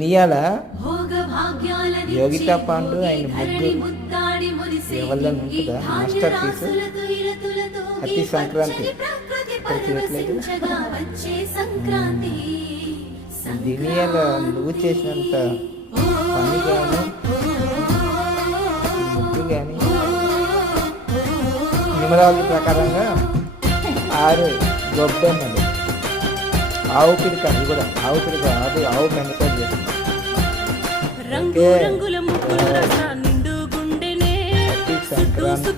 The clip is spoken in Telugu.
నియాల యోగితా పాండు ఆయన ముగ్గు ఎవరిదని ఉంటుందా మాస్టర్ పీస్. హ్యాపీ సంక్రాంతి. దినియాల నువ్వు చేసినంత పని కానీ ముగ్గు కానీ న్యూమరాలజీ ప్రకారంగా 6 గొబ్బెమ్మలు, ఆవు పిడిక, అది కూడా ఆవు పిడిక, అది ఆవు మెనకాలు చేస్తుంది. సంక్రాంతి.